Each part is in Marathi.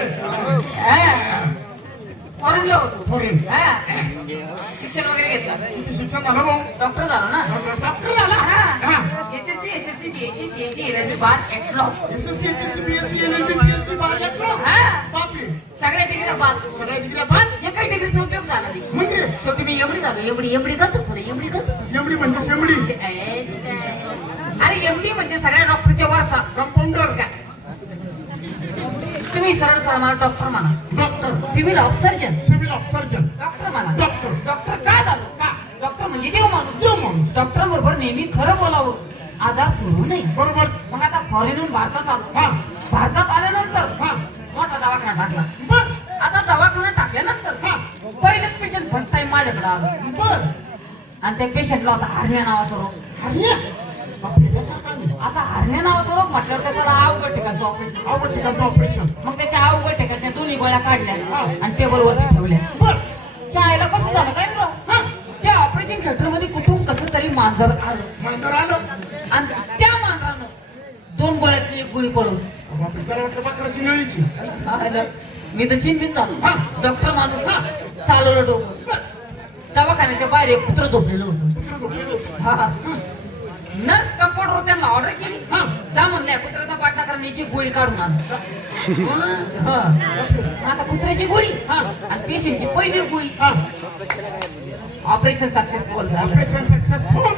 हा. फॉरेनला होतो फॉरेन हा. शिक्षण वगैरे घेतलं. किती शिक्षण झालं भाऊ डॉक्टर झालो ना. डॉक्टर झाला? हा. SSC SSC PhD PhD railway बाद एटलॉग S S C H S C B S C L L B P H D बारा हा. बापरे. सगळ्या डिग्री बाद सगळ्या डिग्र्या बाद एकही डिग्रीचा उपयोग झाला नाही. म्हणजे? शेवटी मी एवढी झालो. एवढी एवढी करतो पुढे एवढी करतो. म्हणजे अरे एमडी म्हणजे सगळ्या डॉक्टरच्या वरचा. सरळ मला डॉक्टर म्हणा. Doctor civil surgeon civil surgeon doctor म्हणा. डॉक्टर. डॉक्टर का झालो? का? डॉक्टर म्हणजे देव माणूस. देव माणूस. डॉक्टर बरोबर नेहमी खरं बोलावं. आजार सोडू नये बरोबर. मग आता फॉरेनहून भारतात आलो. भारतात आल्यानंतर हा. मोठा दवाखाना टाकला. आता दवाखाना टाकल्यानंतर हा. पहिलेच पेशंट फर्स्ट टाइम माझ्याकडे आला. आणि त्या पेशंटला होता हार्निया नावाचा रोग. हरण्या? आता हार्निया नावाचा रोग म्हटल्यावर त्याला अवघड ठिकाणचं ऑपरेशन आवड ठिकाणचं ऑपरेशन मग त्याच्या अवघड ठिकाणच्या दोन्ही गोळ्या काढल्या. आणि टेबलवरती ठेवल्या. चायला कसं झालं काय त्या ऑपरेशन थिएटरमध्ये कुठून कसं तरी मांजर आलं. मांजर आलं. आणि त्या मांजरानं दोन गोळ्यातली एक गोळी पडून. मी तर चिंतित झालो. डॉक्टर माणूस चालवलं डोकं. दवाखान्याच्या बाहेर एक कुत्र झोपलेलं होतं. हा. नर्स कंपाऊंडर त्यांना ऑर्डर केली. हा. जा म्हणल्या कुत्र्याचा पाठला कारण याची गोळी काढून आण. हा. आता कुत्र्याची गोळी. हा. आणि पेशंटची पहिली गोळी. हा. Operation successful operation successful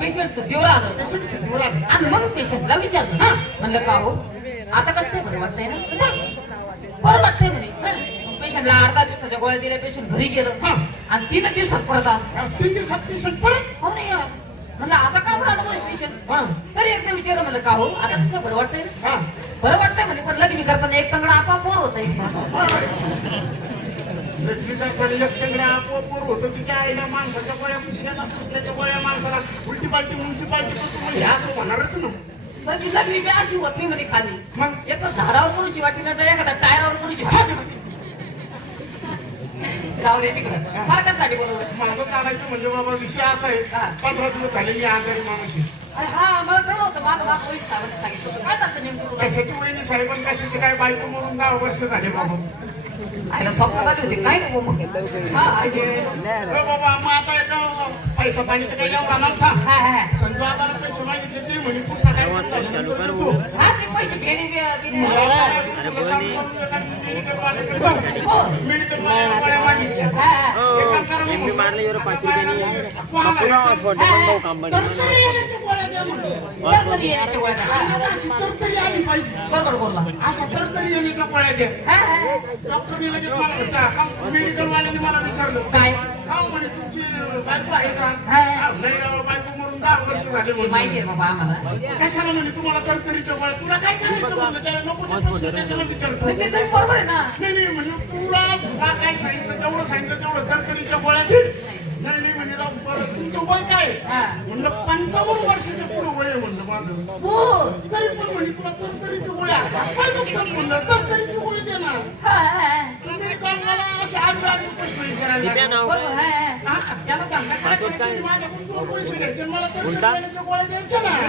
patient देवर आलं. आणि मग पेशंटला विचारलं. हा. म्हणलं का हो? आता कसं काय बरं वाटतंय ना? बरं वाटतंय म्हणे. पेशंटला अर्धा दिवसाच्या गोळ्या दिल्या पेशंट घरी गेलं. हा. आणि तीन दिवसात परत आलं. तीन दिवसात पेशंट परत? हो नाही. म्हणलं आता का बरं आलं हा. तरी एकदा विचारलं म्हणलं का हो? आता कसं बरं वाटतंय? हा. बरं वाटतंय म्हणे पण लग्न करताना एक तंगडा आपाप वर होत लक्ष्मीचा कडे एक तंगड्या आपोआप होतं तिच्या आईला माणसाच्या गोळ्या माणसाला उलटी पालटी उंची पालटी करतो हे असं होणारच ना. अशी होत नाही म्हणे खाली. मग? एक तर झाडावर पुरुषी वाटी ना एखादा टायरावर पुरुषी वाटी. जाऊ दे तिकडं मला कशासाठी बोलवलं माझं काढायचं म्हणजे बाबा विषय असा आहे. पंधरा दिवस झाले मी आजारी माणूस आहे. अरे हा मला कळलं होतं माझं माझं वैद्य साहेबांनी सांगितलं होतं. काय नेमकं? कशाची वहिनी साहेब आणि कशाची काय बायको मरून दहा वर्ष झाले बाबा आईला स्वप्नात आली होती. काय नको मग? हा अरे हो बाबा मग आता एका पैसा पाणी तर काही एवढा नव्हता हा हा. संजू आता पैसे मागितले ते म्हणे पुढचा कार्यक्रम झाल्यानंतर देतो. हा ते पैसे घेणे बी- मला बी- आता तुला चालू करून देता, मेडिकल वाल्याकडे जाऊ. मेडिकल वाल्याला गोळ्या मागितल्या. हा, हा. ते काम करा कोणाला मग काम तर तरी येण्याच्या गोळ्या द्या म्हणून. तर तरी येण्याच्या गोळ्या द्या. हा, अशी तर तरी आली पाहिजे. बरोबर बोलला. अशा तर तरी येण्याच्या गोळ्या द्या. हा, हा. डॉक्टरने लगेच मला म्हणता मेडिकल वाल्याने मला विचारलं. काय? का म्हणे तुमची बायको आहे का? नाही राव बायको मरून दहा वर्ष झाले ते माहिती म्हणून आहे बाबा आम्हाला. कशाला म्हणे तुम्हाला तरतरीच्या गोळ्या तुला काय करायचं म्हणलं? त्याला नको ते प्रश्न त्याच्याला विचारतो पण ते तर बरोबर आहे ना? नाही नाही म्हणजे तुला तुला काय सांगितलं? तेवढं सांगितलं तेवढं तरतरीच्या गोळ्या घे. नाही नाही म्हणे राव बरं तुमचं वय काय? हा. म्हणलं पंचावन्न वर्षाच्या पुढं वय आहे म्हणलं माझं. हो. तरी पण म्हणे तुला तरतरीच्या गोळ्या. काय दुखतात म्हणलं? तरतरीची प्रश्न नाव बरोबर काय?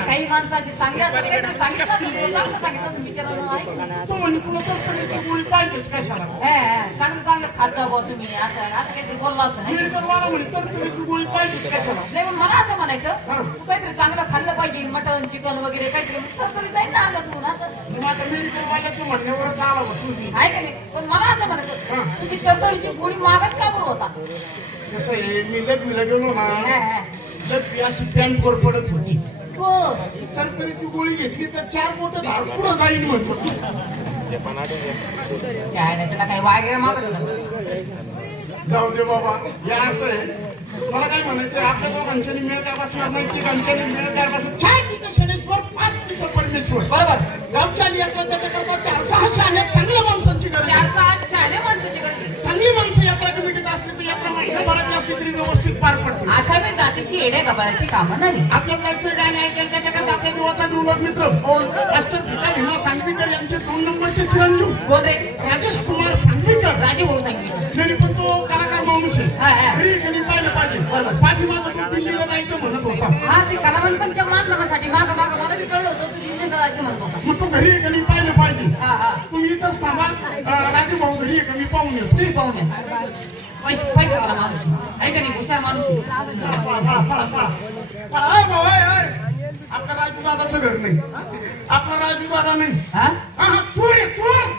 काही माणसं अशी चांगली असतात सांगितलं असेल, चांगलं सांगितलं असेल, का? हा, हा. चांगलं चांगलं खात जा बुवा तुम्ही. असं असं काहीतरी बोलला असं नाही नाही पण मला असं म्हणायचं हा. तू काहीतरी चांगलं खाल्लं पाहिजे मटन चिकन वगैरे काहीतरी तर तरी जाईल ना अंगात म्हणून असं. मग तुम्ही. आहे का नाही? पण मला असं म्हणायचं तुझी टरटळीची गोळी मागत का बरं होता? कसं आहे मी लघवीला गेलो ना अशी पॅन्ट वर पडत होती. हो. तरतरीची गोळी घेतली तर चार बोट पुढं जाईल म्हणतो नाही जाऊ दे बाबा हे असं आहे. मला काय म्हणायचं आपल्या दोघांच्या मिळत्यापासून नैतिकांच्या मिळत्यापासून चार तिथं शनेश्वर पाच तिथं परमेश्वर. बरोबर. गावच्या यात्रा त्याच्याकरता येड्या गबाळाची कामं नाही? गाणे ऐकायला त्याच्याकरता आपल्या देवाचा निवडक मित्र. कोण राष्ट्र पिता भीमा सांगवीकर यांचे दोन नंबरचे चिरंजीव. कोण रे राजेश कुमार सांगवीकर. राजीव भाऊ सांगितलं नाही पण तो कलाकार माणूस हा, हा. आहे घरी त्यांनी पाहिलं पाहिजे. पाठीमागं तो दिल्लीला जायचं म्हणत होता. हा ते कलावंतांच्या मानधनासाठी माग माग मला बी कळलं होतं तू जिल्ह्यात जायचं म्हणतो का मग तो घरी त्यांनी पाहिलं पाहिजे. हा हा. तुम्ही इथं इथंच थांबा. अं, राजू भाऊ घरी पाहून येतो. तुम्ही पाहून या. पैसे माणूस आहे. का नाही हुशार माणूस अय. आपलं राजू दादाचं घर नाही आपला राजू दादा नाही हा? चोर आहे चोर नुसता चोर नाही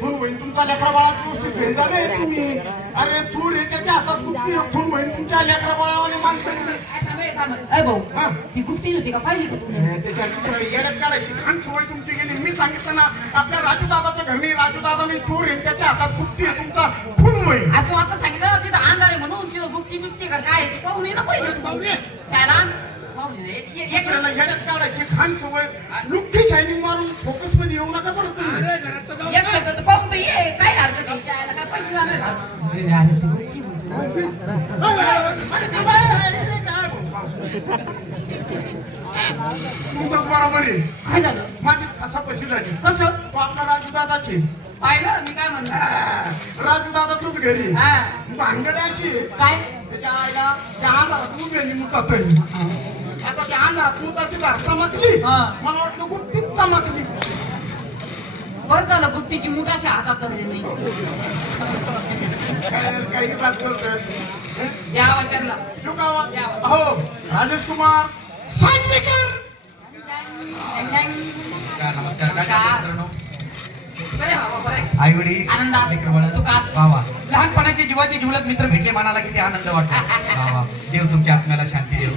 खून होईन तुमचा लेकरा तुम्ही अरे चोर आहे त्याच्या हातात गुप्ती खून होईन तुमच्या लेकरा बाळावाले माणसं अय भाऊ. ती गुप्ती होती का पाहिली का तुम्ही त्याच्या येड्यात काढायची छान सवय तुमची गेली मी सांगितलं ना आपल्या राजू दादाच्या घर नाही राजू दादा चोर आहे त्याच्या हातात गुप्ती आहे तुमचा खून होईल तू आता सांगितलं तिथं अंधार आहे म्हणून गुप्ती बिप्ती का काय पाहून ना पहिले तू. काय ना? पाहून ये. एक- एक- एक- दुसऱ्याला येड्यात काढायची खान सवय लुक्की शायनिंग मारून फोकसमध्ये येऊ नका बरं तुम्ही एक शब्द तर पाहून तर ये काय हरकत आहे? त्याला काय पैसे लागणार का? अरे, अरे, ती गुप्ती बोलते. अरे थांबा, अरे काय तुमचं बरोबर आहे. माझी असा पैसे झाले? कसं? तो आपला राजू दादाचे पाहिलं? मी काय म्हणणार? राजू दादाच घरी. अशी. आहे, काय? त्याच्या आईला त्या अंधारात उभे मुतात आता त्या अंधारात मुताची चमकली. मला वाटलं गुप्तीच चमकली. बरं झालं गुप्तीची मुठाशी हातात धरली नाही काही बात करतोय हं? या आवाज त्यांना शिव गावात? या. हो राजेश कुमार सांगलीकर नमस्कार काय चाललंय मित्रांनो? बरे बाबा बरे आई वडील आनंदात, लेकरं-बाळं. सुखात. वा वा. लहानपणाचे जीवाचे जिवलग मित्र भेटले मनाला किती आनंद वाटतो. देव तुमच्या आत्म्याला शांती देव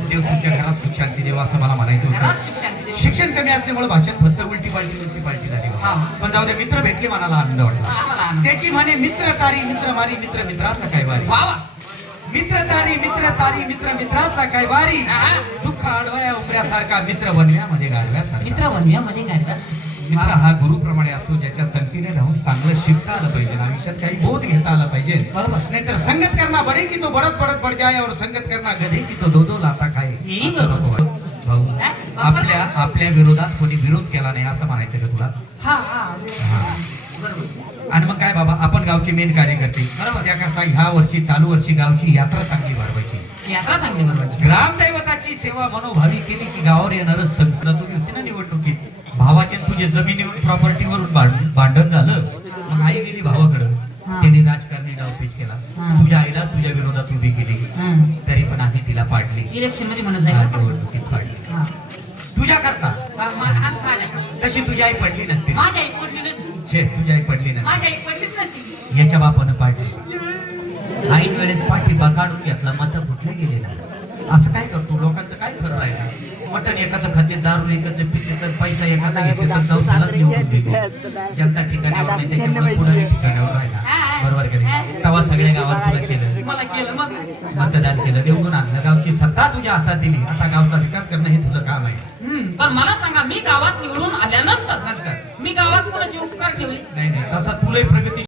देव तुमच्या घरात सुख शांती देव असं मला म्हणायचं होतं शिक्षण कमी असल्यामुळे भाषण फक्त उलटी पालटी नुसती पालटी झाली हा. पण जाऊ दे मित्र भेटले मनाला आनंद वाटला. त्याची म्हणे मित्र तारी मित्र मारी मित्र मित्राचा काय वारी. मित्र तारी मित्र तारी मित्र मित्राचा काय वारी हा. दुःख आडवाया उभऱ्यासारखा मित्र बनण्यामध्ये गाडव्यासारखा मित्र बनव्यामध्ये काय बा? मित्र हा गुरुप्रमाणे असतो ज्याच्या संगतीने राहून चांगलं शिकता आलं पाहिजे आयुष्यात काही बोध घेता आला पाहिजे बरोबर. नाहीतर संगत करना बडे की तो बडत बडत पड जाय और संगत करना गधे की तो दो दो लाता खाय. भाऊ? आपल्या आपल्या विरोधात कोणी विरोध केला नाही असं म्हणायचं का तुला हा हा हा. आणि मग काय बाबा आपण गावचे मेन कार्यकर्ते बरोबर. त्याकरता ह्या वर्षी चालू वर्षी गावची यात्रा चांगली वाढवायची यात्रा चांगली बरोबर ग्रामदैवताची सेवा मनोभावी केली की गावावर येणार संकट तुम्ही होती ना निवडणुकीत भावाचे तुझे जमिनीवर प्रॉपर्टीवरून भांड- भांडण झालं. मग आई गेली भावाकडं. त्यांनी राजकारणी डावपेच केला. तुझ्या आईला तुझ्या विरोधात उभी केली. तरी पण आम्ही तिला पाडली. इलेक्शनमध्ये? निवडणुकीत पाडली. तुझ्या करता. तशी तुझी आई पडली नसते. छे तुझी आई पडली नसते. याच्या बापानं पाडली. ऐन वेळेस पाठिंबा काढून घेतला. मत फुटले गेलेला असं काय करतो? लोकांचं काय खरं राहिलं? मटण एकाचं खाते दारू एकाचं पिते तर पैसा एकाचा घेते तर जाऊन त्याला देतो. जनता ठिकाणावर नाही त्याच्यामुळे पुढारी ठिकाणावर राहिला. बरोबर का नाही? तेव्हा सगळ्या गावात तुला केलं. मला केलं मग. मतदान केलं निवडून आणलं. गावची सत्ता तुझ्या हातात दिली. आता गावचा विकास करणं हे तुझं काम आहे. पण मला सांगा मी गावात निवडून आल्यानंतर नंतर. मी गावात कोणाचे उपकार ठेवले नाही नाही तसा तुलाही प्रगती